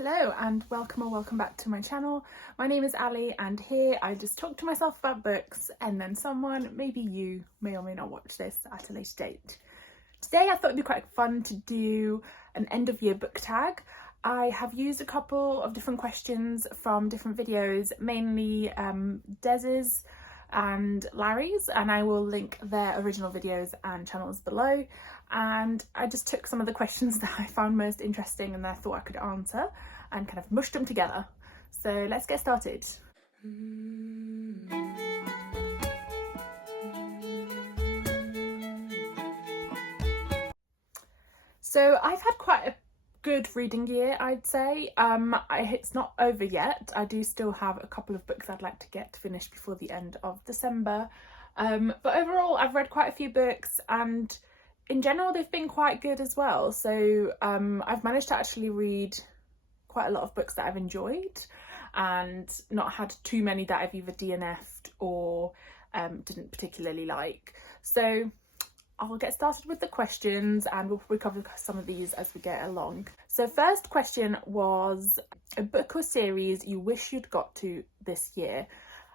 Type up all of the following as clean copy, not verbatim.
Hello and welcome or welcome back to my channel. My name is Ali and here I just talk to myself about books and then someone, maybe you, may or may not watch this at a later date. Today I thought it'd be quite fun to do an end of year book tag. I have used a couple of different questions from different videos, mainly Des's and Larry's, and I will link their original videos and channels below. And I just took some of the questions that I found most interesting and that I thought I could answer and kind of mushed them together. So let's get started. So I've had quite a good reading year, I'd say. It's not over yet. I do still have a couple of books I'd like to get finished before the end of December. But overall, I've read quite a few books and in general, they've been quite good as well. So I've managed to actually read quite a lot of books that I've enjoyed and not had too many that I've either DNF'd or didn't particularly like. So I'll get started with the questions and we'll probably cover some of these as we get along. So first question was a book or series you wish you'd got to this year.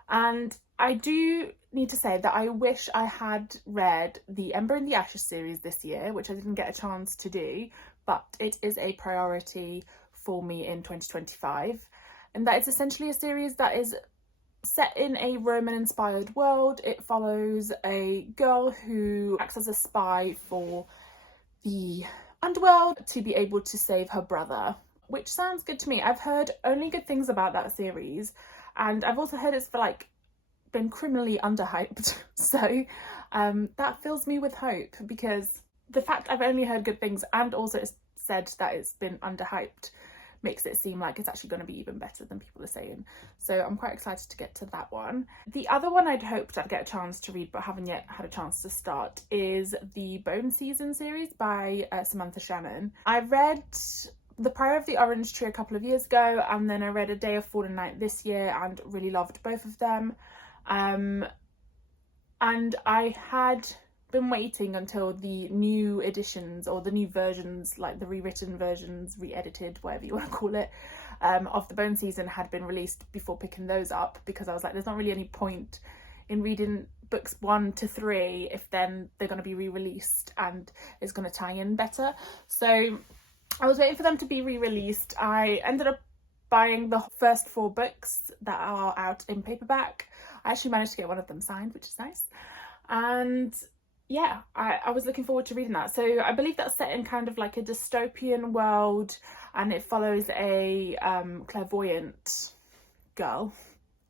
And I do need to say that I wish I had read the Ember and the Ashes series this year, which I didn't get a chance to do, but it is a priority for me in 2025. And that is essentially a series that is set in a Roman-inspired world. It follows a girl who acts as a spy for the underworld to be able to save her brother, which sounds good to me. I've heard only good things about that series, and I've also heard it's been criminally underhyped. So that fills me with hope, because the fact I've only heard good things and also it's said that it's been underhyped makes it seem like it's actually going to be even better than people are saying. So I'm quite excited to get to that one. The other one I'd hoped I'd get a chance to read but haven't yet had a chance to start is the Bone Season series by Samantha Shannon. I read The Prior of the Orange Tree a couple of years ago, and then I read A Day of Fallen Night this year and really loved both of them. And I had been waiting until the new editions or the new versions, like the rewritten versions, re-edited, whatever you want to call it, of the Bone Season had been released before picking those up, because I was like, there's not really any point in reading books 1 to 3 if then they're going to be re-released and it's going to tie in better. So I was waiting for them to be re-released. I ended up buying the first 4 books that are out in paperback. I actually managed to get one of them signed, which is nice. And yeah, I was looking forward to reading that. So I believe that's set in kind of like a dystopian world, and it follows a clairvoyant girl,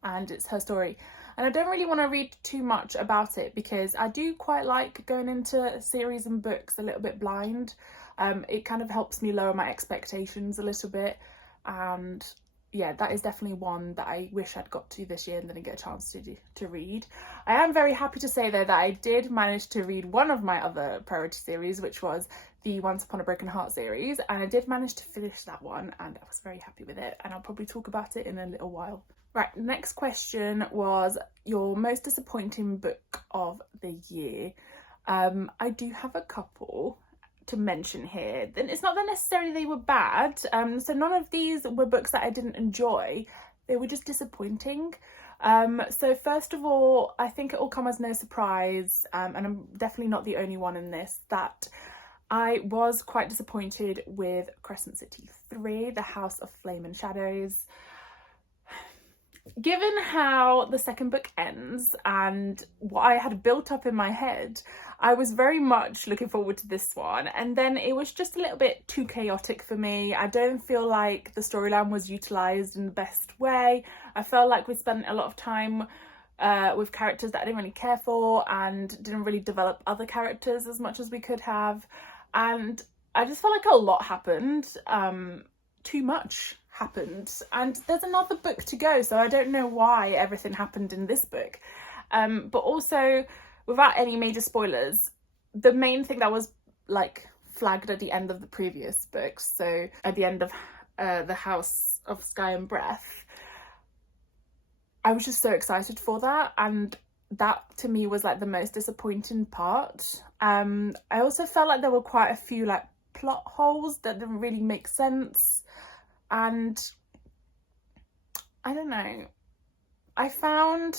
and it's her story. And I don't really want to read too much about it because I do quite like going into series and books a little bit blind. It kind of helps me lower my expectations a little bit, and yeah, that is definitely one that I wish I'd got to this year and didn't get a chance to read. I am very happy to say though that I did manage to read one of my other priority series, which was the Once Upon a Broken Heart series, and I did manage to finish that one and I was very happy with it, and I'll probably talk about it in a little while. Right, next question was your most disappointing book of the year. I do have a couple to mention here. Then it's not that necessarily they were bad, so none of these were books that I didn't enjoy, they were just disappointing. So first of all, I think it will come as no surprise, and I'm definitely not the only one in this, that I was quite disappointed with Crescent City 3, The House of Flame and Shadows. Given how the second book ends and what I had built up in my head, I was very much looking forward to this one, and then it was just a little bit too chaotic for me. I don't feel like the storyline was utilised in the best way. I felt like we spent a lot of time with characters that I didn't really care for and didn't really develop other characters as much as we could have, and I just felt like a lot happened. Too much happened, and there's another book to go, so I don't know why everything happened in this book. But also, without any major spoilers, the main thing that was like flagged at the end of the previous books, so at the end of The House of Sky and Breath, I was just so excited for that, and that to me was like the most disappointing part. I also felt like there were quite a few like plot holes that didn't really make sense. and I don't know, I found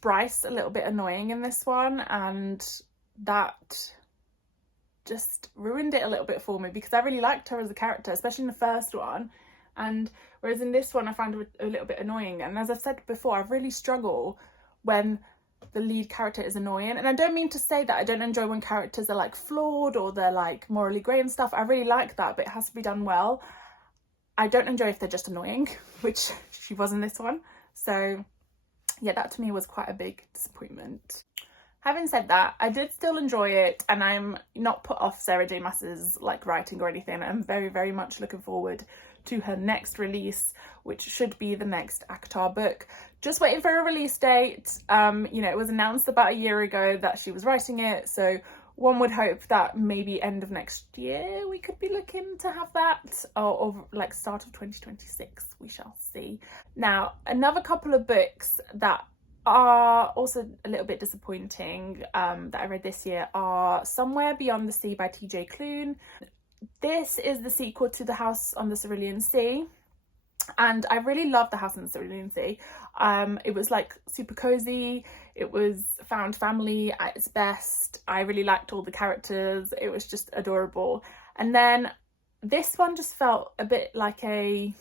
Bryce a little bit annoying in this one, and that just ruined it a little bit for me, because I really liked her as a character, especially in the first one, and whereas in this one I found her a little bit annoying. And as I've said before, I really struggle when the lead character is annoying, and I don't mean to say that I don't enjoy when characters are like flawed or they're like morally grey and stuff. I really like that, but it has to be done well. I don't enjoy if they're just annoying, which she was in this one. So yeah, that to me was quite a big disappointment. Having said that, I did still enjoy it, and I'm not put off Sarah J Maas's like writing or anything. I'm very, very much looking forward to her next release, which should be the next ACOTAR book. Just waiting for a release date. You know, it was announced about a year ago that she was writing it, so one would hope that maybe end of next year we could be looking to have that, or like start of 2026, we shall see. Now, another couple of books that are also a little bit disappointing that I read this year are Somewhere Beyond the Sea by TJ Klune. This is the sequel to The House on the Cerulean Sea, and I really loved The House on the Cerulean Sea. It was like super cozy, it was found family at its best. I really liked all the characters, it was just adorable. And then this one just felt a bit like a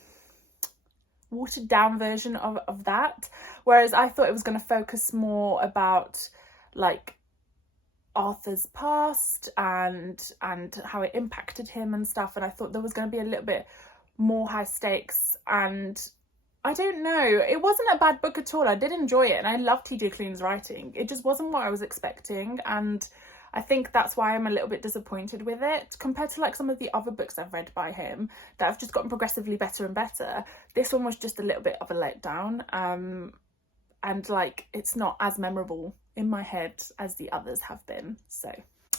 watered down version of that, whereas I thought it was going to focus more about like Arthur's past and how it impacted him and stuff, and I thought there was going to be a little bit more high stakes, and I don't know, it wasn't a bad book at all. I did enjoy it, and I love TJ Klune's writing. It just wasn't what I was expecting, and I think that's why I'm a little bit disappointed with it compared to like some of the other books I've read by him that have just gotten progressively better and better. This one was just a little bit of a letdown, and like it's not as memorable in my head as the others have been. So,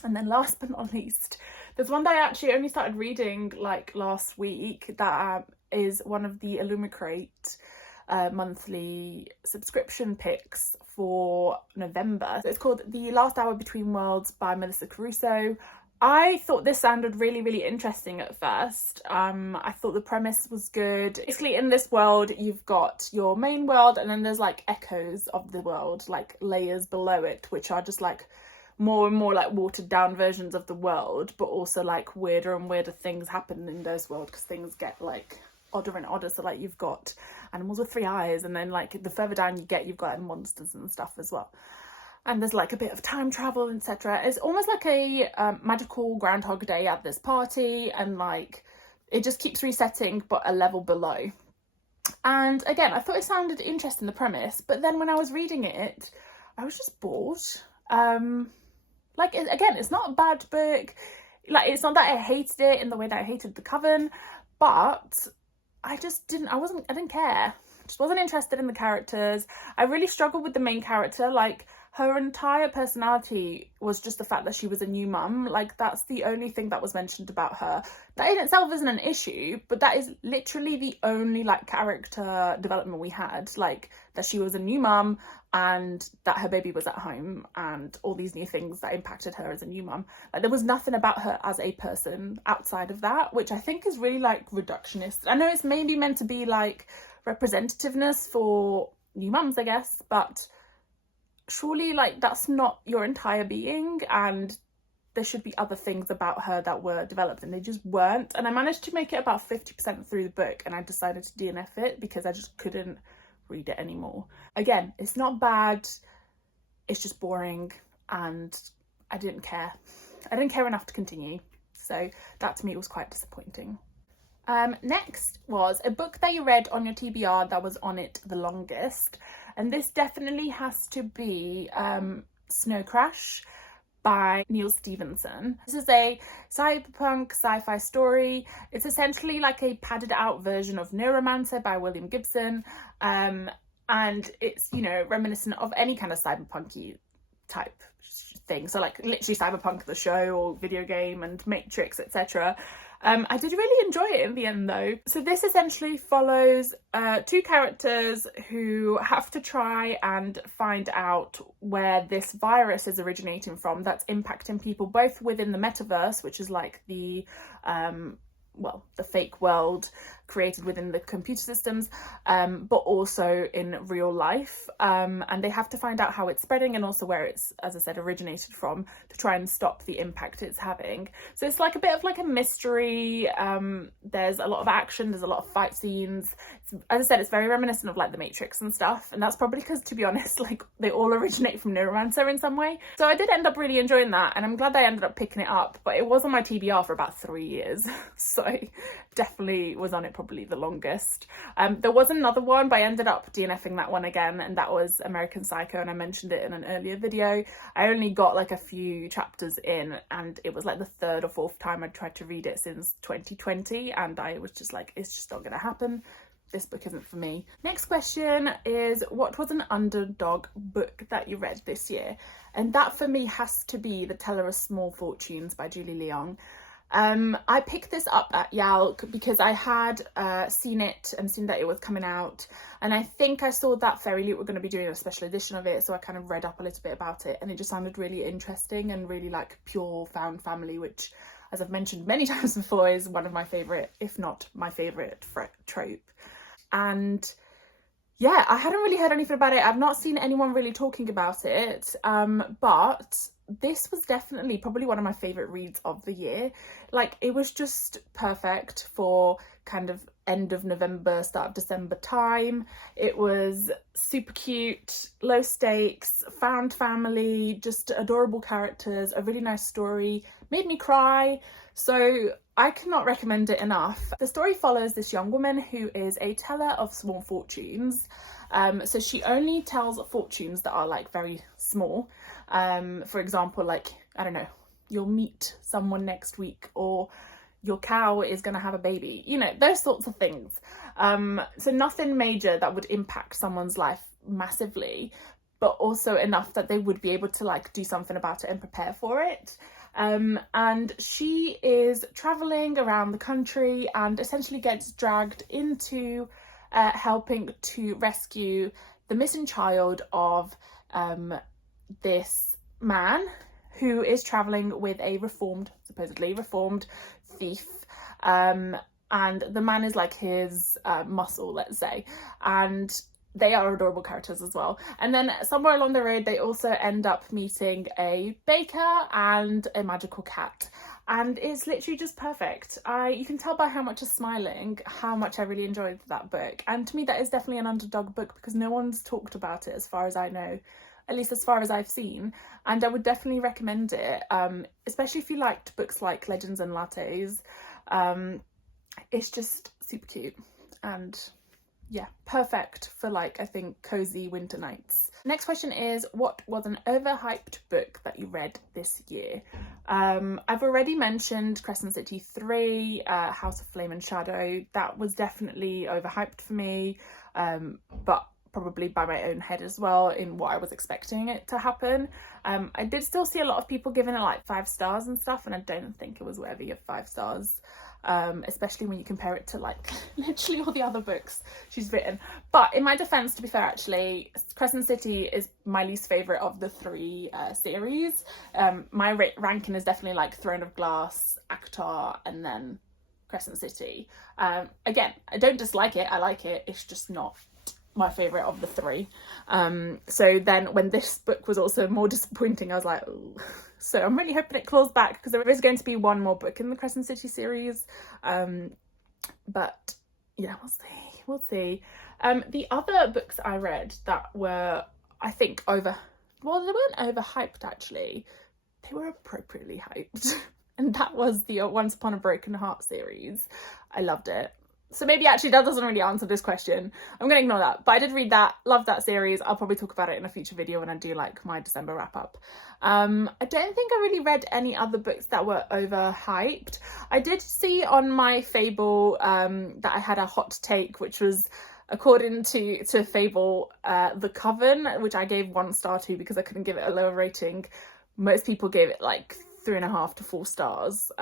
and then last but not least, there's one that I actually only started reading like last week that is one of the Illumicrate monthly subscription picks for November. So it's called The Last Hour Between Worlds by Melissa Caruso. I thought this sounded really, really interesting at first. I thought the premise was good. Basically, in this world, you've got your main world, and then there's like echoes of the world, like layers below it, which are just like more and more like watered down versions of the world, but also like weirder and weirder things happen in those worlds because things get like odder and odder. So like you've got animals with 3 eyes, and then like the further down you get, you've got monsters and stuff as well. And there's like a bit of time travel, etc. It's almost like a magical Groundhog Day at this party, and like it just keeps resetting but a level below. And again, I thought it sounded interesting, the premise, but then when I was reading it, I was just bored. Like again, it's not a bad book. Like it's not that I hated it in the way that I hated The Coven, but I didn't care. Just wasn't interested in the characters. I really struggled with the main character. Like her entire personality was just the fact that she was a new mum. Like that's the only thing that was mentioned about her. That in itself isn't an issue, but that is literally the only like character development we had. Like that she was a new mum and that her baby was at home and all these new things that impacted her as a new mum. Like there was nothing about her as a person outside of that, which I think is really like reductionist. I know it's maybe meant to be like representativeness for new mums, I guess, but surely like that's not your entire being, and there should be other things about her that were developed, and they just weren't. And I managed to make it about 50% through the book, and I decided to DNF it because I just couldn't read it anymore. Again, it's not bad, it's just boring, and I didn't care enough to continue, so that to me was quite disappointing. Next was a book that you read on your TBR that was on it the longest, and this definitely has to be Snow Crash by Neil Stephenson. This is a cyberpunk sci-fi story. It's essentially like a padded out version of Neuromancer by William Gibson, and it's, you know, reminiscent of any kind of cyberpunky type thing. So like literally Cyberpunk the show or video game and Matrix, etc. I did really enjoy it in the end though. So this essentially follows 2 characters who have to try and find out where this virus is originating from that's impacting people both within the metaverse, which is like the the fake world created within the computer systems, but also in real life. And they have to find out how it's spreading and also where it's, as I said, originated from, to try and stop the impact it's having. So it's like a bit of like a mystery. There's a lot of action, there's a lot of fight scenes. As I said, it's very reminiscent of like The Matrix and stuff, and that's probably because, to be honest, like they all originate from Neuromancer in some way. So I did end up really enjoying that, and I'm glad I ended up picking it up, but it was on my TBR for about 3 years, so definitely was on it probably the longest. There was another one, but I ended up DNFing that one again, and that was American Psycho, and I mentioned it in an earlier video. I only got like a few chapters in, and it was like the third or fourth time I'd tried to read it since 2020, and I was just like, it's just not gonna happen. This book isn't for me. Next question is, what was an underdog book that you read this year? And that for me has to be The Teller of Small Fortunes by Julie Leong. I picked this up at Yalc because I had seen it and seen that it was coming out, and I think I saw that Fairy Loot were going to be doing a special edition of it, so I kind of read up a little bit about it, and it just sounded really interesting and really like pure found family, which, as I've mentioned many times before, is one of my favourite, if not my favourite trope. And yeah, I hadn't really heard anything about it. I've not seen anyone really talking about it, but this was definitely probably one of my favourite reads of the year. Like, it was just perfect for kind of end of November, start of December time. It was super cute, low stakes, found family, just adorable characters, a really nice story, made me cry. So I cannot recommend it enough. The story follows this young woman who is a teller of small fortunes. So she only tells fortunes that are like very small. For example, like, I don't know, you'll meet someone next week, or your cow is going to have a baby, you know, those sorts of things. So nothing major that would impact someone's life massively, but also enough that they would be able to like do something about it and prepare for it. And she is traveling around the country and essentially gets dragged into helping to rescue the missing child of this man who is traveling with a supposedly reformed thief. And the man is like his muscle, let's say, and they are adorable characters as well. And then somewhere along the road they also end up meeting a baker and a magical cat, and it's literally just perfect. You can tell by how much I'm smiling how much I really enjoyed that book, and to me that is definitely an underdog book because no one's talked about it as far as I know, at least as far as I've seen, and I would definitely recommend it, especially if you liked books like Legends and Lattes. It's just super cute and yeah, perfect for like, I think, cozy winter nights. Next question is, what was an overhyped book that you read this year? I've already mentioned Crescent City 3, House of Flame and Shadow. That was definitely overhyped for me, but probably by my own head as well in what I was expecting it to happen. I did still see a lot of people giving it like 5 stars and stuff, and I don't think it was worthy of 5 stars. Especially when you compare it to like literally all the other books she's written. But in my defense, to be fair, actually, Crescent City is my least favorite of the 3 series. My ranking is definitely like Throne of Glass, ACOTAR, and then Crescent City. Again, I don't dislike it, I like it, it's just not my favorite of the 3. So then when this book was also more disappointing, I was like, ooh. So I'm really hoping it claws back because there is going to be one more book in the Crescent City series. But yeah, we'll see. The other books I read that were, I think, they weren't overhyped actually. They were appropriately hyped. And that was the Once Upon a Broken Heart series. I loved it. So maybe actually that doesn't really answer this question. I'm going to ignore that. But I did read that, loved that series. I'll probably talk about it in a future video when I do like my December wrap up. I don't think I really read any other books that were overhyped. I did see on my Fable that I had a hot take, which was according to Fable, The Coven, which I gave 1 star to because I couldn't give it a lower rating. Most people gave it like 3.5 to 4 stars.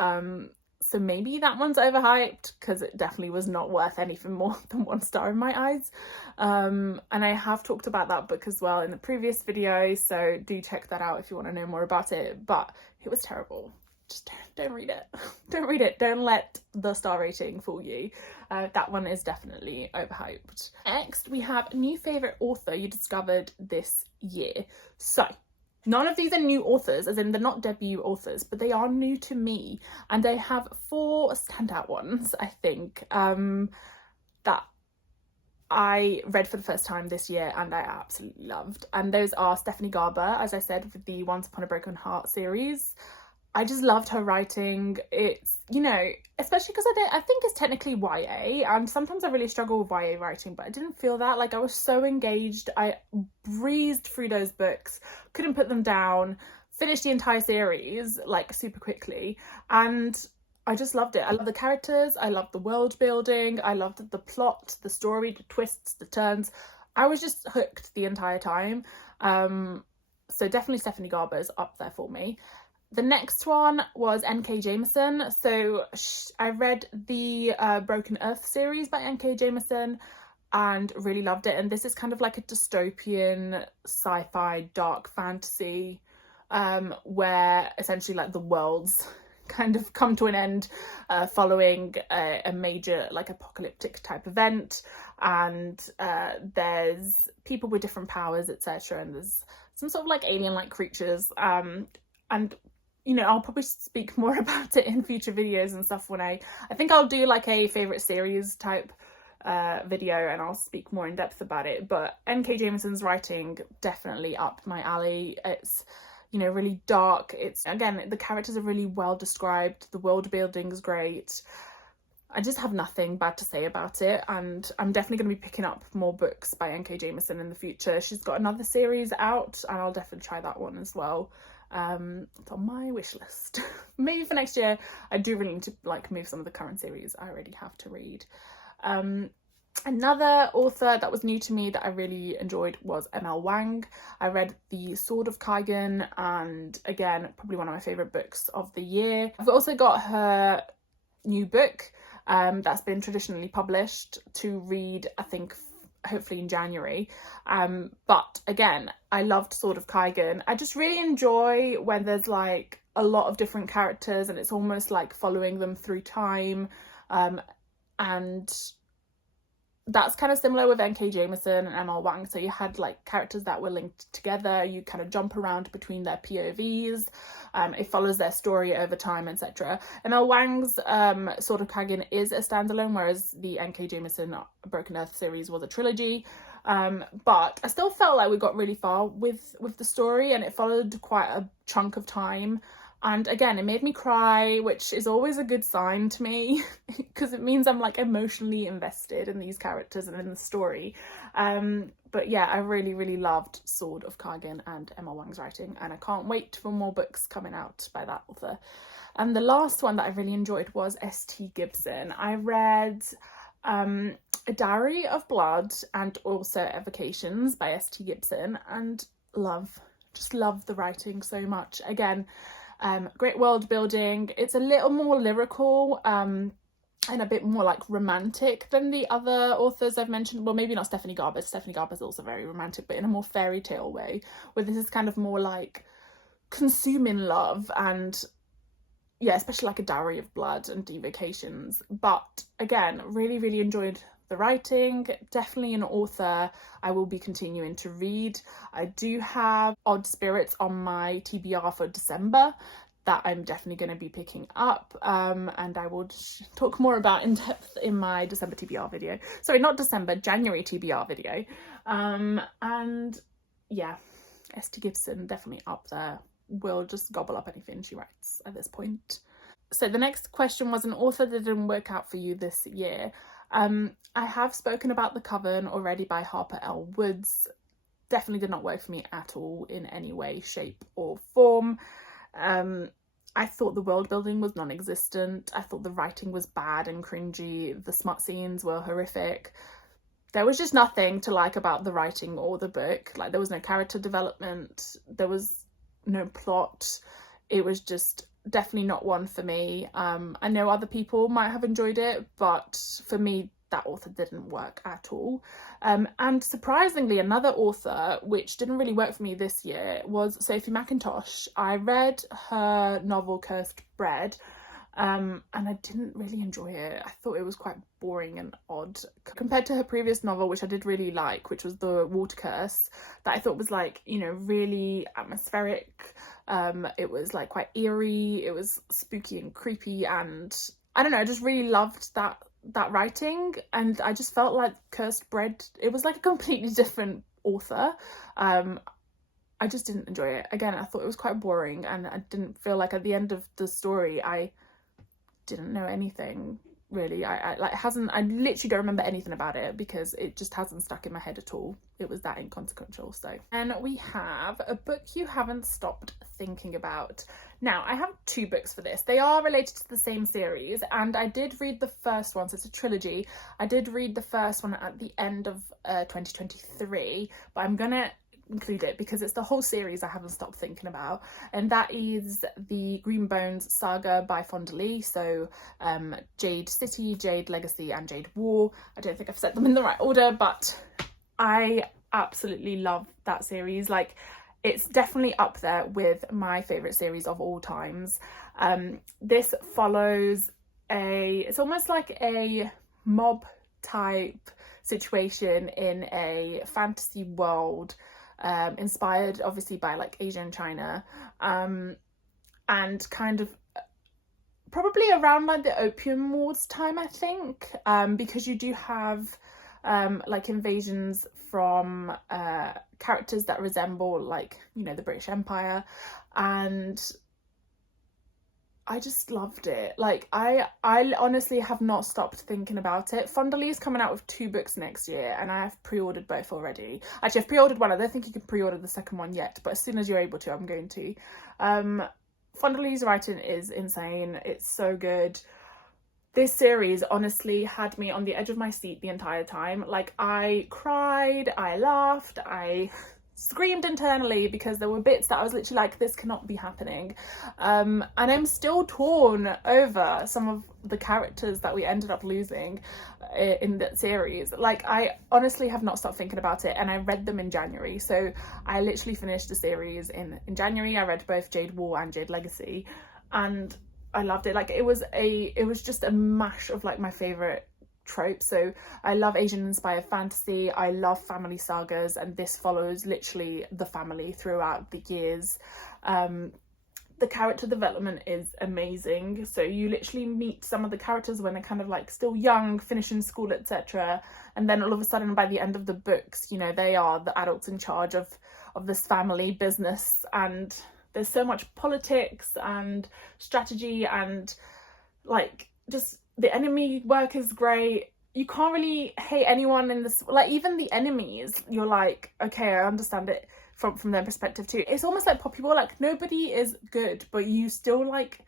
So maybe that one's overhyped because it definitely was not worth anything more than 1 star in my eyes. And I have talked about that book as well in the previous video, so do check that out if you want to know more about it. But it was terrible. just don't read it. Don't read it. Don't let the star rating fool you. That one is definitely overhyped. Next, we have a new favourite author you discovered this year. So, none of these are new authors, as in they're not debut authors, but they are new to me. And I have 4 standout ones, I think, that I read for the first time this year and I absolutely loved. And those are Stephanie Garber, as I said, with the Once Upon a Broken Heart series. I just loved her writing. It's, you know, especially because I think it's technically YA, and sometimes I really struggle with YA writing, but I didn't feel that. Like, I was so engaged. I breezed through those books, couldn't put them down, finished the entire series like super quickly, and I just loved it. I love the characters, I loved the world building, I loved the plot, the story, the twists, the turns. I was just hooked the entire time. So definitely Stephanie Garber is up there for me. The next one was N.K. Jemisin. So I read the Broken Earth series by N.K. Jemisin and really loved it. And this is kind of like a dystopian sci-fi dark fantasy where essentially like the world's kind of come to an end following a major like apocalyptic type event, and there's people with different powers, etc., and there's some sort of like alien like creatures, and you know, I'll probably speak more about it in future videos and stuff when I think I'll do like a favourite series type video and I'll speak more in depth about it. But N.K. Jemisin's writing definitely up my alley. It's, you know, really dark. It's, again, the characters are really well described. The world building is great. I just have nothing bad to say about it, and I'm definitely going to be picking up more books by N.K. Jemisin in the future. She's got another series out and I'll definitely try that one as well. It's on my wish list. Maybe for next year. I do really need to like move some of the current series I already have to read. Another author that was new to me that I really enjoyed was M.L. Wang. I read The Sword of Kaigan, and again, probably one of my favourite books of the year. I've also got her new book that's been traditionally published to read, I think, hopefully in January. But again, I loved Sword of Kaigan. I just really enjoy when there's like a lot of different characters and it's almost like following them through time. And that's kind of similar with N.K. Jemisin and M.L. Wang. So you had like characters that were linked together. You kind of jump around between their POVs. It follows their story over time, etc. M.L. Wang's Sword of Kaigan is a standalone, whereas the N.K. Jemisin Broken Earth series was a trilogy. But I still felt like we got really far with the story, and it followed quite a chunk of time. And again, it made me cry, which is always a good sign to me because it means I'm like emotionally invested in these characters and in the story. But yeah, I really, really loved Sword of Kaigan and M.L. Wang's writing, and I can't wait for more books coming out by that author. And the last one that I really enjoyed was S.T. Gibson. I read A Diary of Blood and also Evocations by S.T. Gibson, and just love the writing so much. Again, great world building. It's a little more lyrical and a bit more like romantic than the other authors I've mentioned. Well, maybe not Stephanie Garber. Stephanie Garber's also very romantic, but in a more fairy tale way, where this is kind of more like consuming love, and yeah, especially like A Diary of Blood and Evocations. But again, really, really enjoyed the writing. Definitely an author I will be continuing to read. I do have Odd Spirits on my TBR for December that I'm definitely going to be picking up, and I will talk more about in depth in my December TBR video. Sorry, not December, January TBR video. And yeah, S.T. Gibson definitely up there. Will just gobble up anything she writes at this point. So the next question was an author that didn't work out for you this year. I have spoken about The Coven already by Harper L. Woods. Definitely did not work for me at all in any way, shape or form. I thought the world building was non-existent. I thought the writing was bad and cringy. The smut scenes were horrific. There was just nothing to like about the writing or the book. Like, there was no character development. There was no plot. It was just definitely not one for me. I know other people might have enjoyed it, but for me, that author didn't work at all. And surprisingly, another author which didn't really work for me this year was Sophie Mackintosh. I read her novel Cursed Bread, and I didn't really enjoy it. I thought it was quite boring and odd compared to her previous novel, which I did really like, which was The Water Curse, that I thought was like, you know, really atmospheric. It was like quite eerie, it was spooky and creepy, and I don't know, I just really loved that writing. And I just felt like Cursed Bread, it was like a completely different author. I just didn't enjoy it. Again, I thought it was quite boring, and I didn't feel like at the end of the story I didn't know anything really. I literally don't remember anything about it because it just hasn't stuck in my head at all. It was that inconsequential. So, and we have a book you haven't stopped thinking about. Now, I have 2 books for this. They are related to the same series, and I did read the first one, so it's a trilogy. I did read the first one at the end of 2023, but I'm gonna include it because it's the whole series I haven't stopped thinking about, and that is the Green Bones saga by Fonda Lee. So Jade City, Jade Legacy and Jade War. I don't think I've set them in the right order, but I absolutely love that series. Like, it's definitely up there with my favorite series of all times. This follows it's almost like a mob type situation in a fantasy world, inspired obviously by like Asia and China, and kind of probably around like the Opium Wars time, I think, because you do have like invasions from characters that resemble, like, you know, the British Empire, and I just loved it. Like, I honestly have not stopped thinking about it. Fonda Lee is coming out with 2 books next year, and I have pre-ordered both already. Actually, I've pre-ordered one. I don't think you can pre-order the second one yet, but as soon as you're able to, I'm going to. Fonda Lee's writing is insane. It's so good. This series honestly had me on the edge of my seat the entire time. Like, I cried, I laughed, I screamed internally because there were bits that I was literally like, this cannot be happening. And I'm still torn over some of the characters that we ended up losing in that series. Like, I honestly have not stopped thinking about it, and I read them in January. So I literally finished the series in January. I read both Jade War and Jade Legacy, and I loved it. Like, it was just a mash of like my favorite tropes. So I love Asian inspired fantasy, I love family sagas, and this follows literally the family throughout the years. The character development is amazing. So you literally meet some of the characters when they're kind of like still young, finishing school, etc., and then all of a sudden by the end of the books, you know, they are the adults in charge of this family business, and there's so much politics and strategy, and like, just the enemy work is great. You can't really hate anyone in this. Like, even the enemies, you're like, okay, I understand it from their perspective too. It's almost like Poppy War. Like, nobody is good, but you still like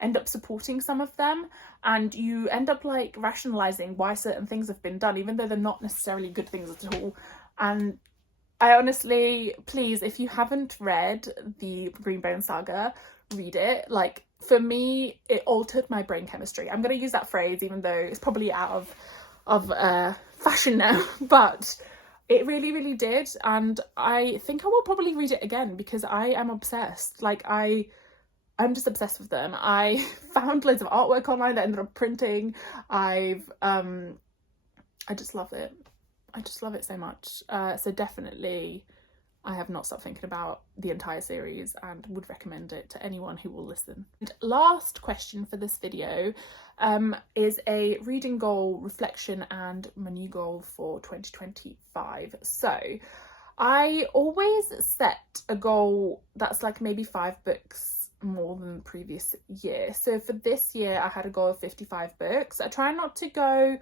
end up supporting some of them, and you end up like rationalizing why certain things have been done, even though they're not necessarily good things at all. And I honestly, please, if you haven't read the Green Bone saga, read it. Like, for me, it altered my brain chemistry. I'm going to use that phrase even though it's probably out of fashion now, but it really, really did. And I think I will probably read it again because I am obsessed. Like, I'm just obsessed with them. I found loads of artwork online that ended up printing. I just love it. I just love it so much. So definitely, I have not stopped thinking about the entire series and would recommend it to anyone who will listen. And last question for this video is a reading goal, reflection and my new goal for 2025. So I always set a goal that's like maybe 5 books more than the previous year. So for this year, I had a goal of 55 books. I try not to go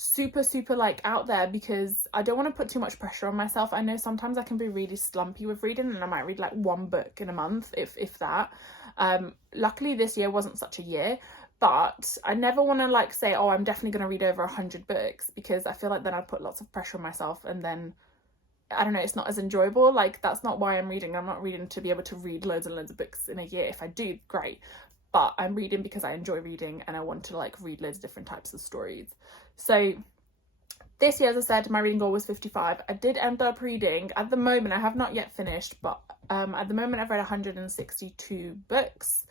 super like out there because I don't want to put too much pressure on myself. I know sometimes I can be really slumpy with reading, and I might read like 1 book in a month, if that. Luckily this year wasn't such a year, but I never want to like say, oh, I'm definitely going to read over 100 books, because I feel like then I'd put lots of pressure on myself, and then I don't know, it's not as enjoyable. Like, that's not why I'm reading. I'm not reading to be able to read loads and loads of books in a year. If I do, great, but I'm reading because I enjoy reading and I want to like read loads of different types of stories. So this year, as I said, my reading goal was 55. I did end up reading, at the moment, I have not yet finished, but at the moment I've read 162 books,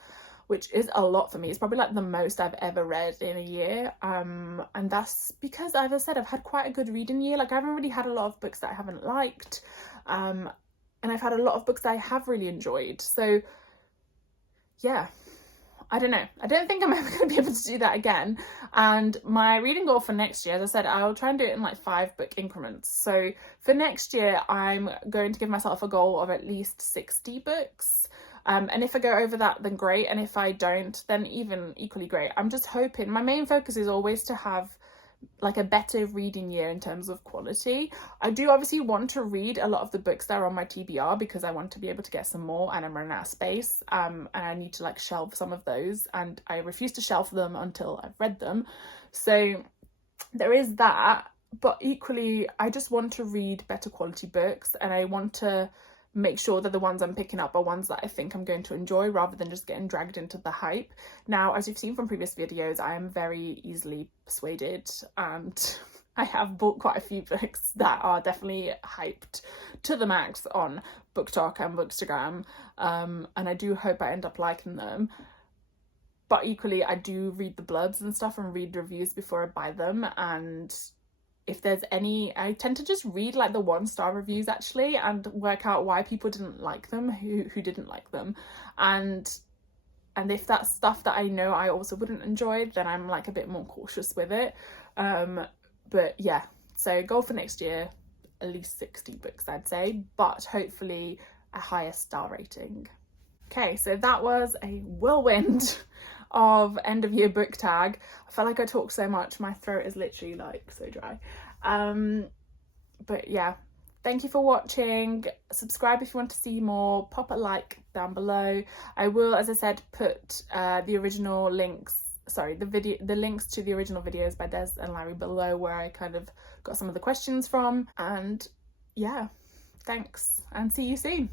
which is a lot for me. It's probably like the most I've ever read in a year. And that's because, as I said, I've had quite a good reading year. Like I haven't really had a lot of books that I haven't liked. And I've had a lot of books that I have really enjoyed. So yeah, I don't know. I don't think I'm ever going to be able to do that again. And my reading goal for next year, as I said, I'll try and do it in like 5 book increments. So for next year, I'm going to give myself a goal of at least 60 books. And if I go over that, then great. And if I don't, then even equally great. I'm just hoping, my main focus is always to have like a better reading year in terms of quality. I do obviously want to read a lot of the books that are on my TBR because I want to be able to get some more, and I'm running out of space, and I need to like shelve some of those, and I refuse to shelve them until I've read them. So there is that, but equally I just want to read better quality books, and I want to make sure that the ones I'm picking up are ones that I think I'm going to enjoy rather than just getting dragged into the hype. Now, as you've seen from previous videos, I am very easily persuaded, and I have bought quite a few books that are definitely hyped to the max on BookTok and Bookstagram, and I do hope I end up liking them. But equally, I do read the blurbs and stuff and read reviews before I buy them, and if there's any, I tend to just read like the 1-star reviews actually and work out why people didn't like them, who didn't like them, and if that's stuff that I know I also wouldn't enjoy, then I'm like a bit more cautious with it. But yeah, so goal for next year, at least 60 books I'd say, but hopefully a higher star rating. Okay, so that was a whirlwind of end of year book tag. I felt like I talked so much, my throat is literally like so dry. But yeah, thank you for watching. Subscribe if you want to see more, pop a like down below. I will, as I said, put the original links, the links to the original videos by Des and Larry below, where I kind of got some of the questions from. And yeah, thanks and see you soon.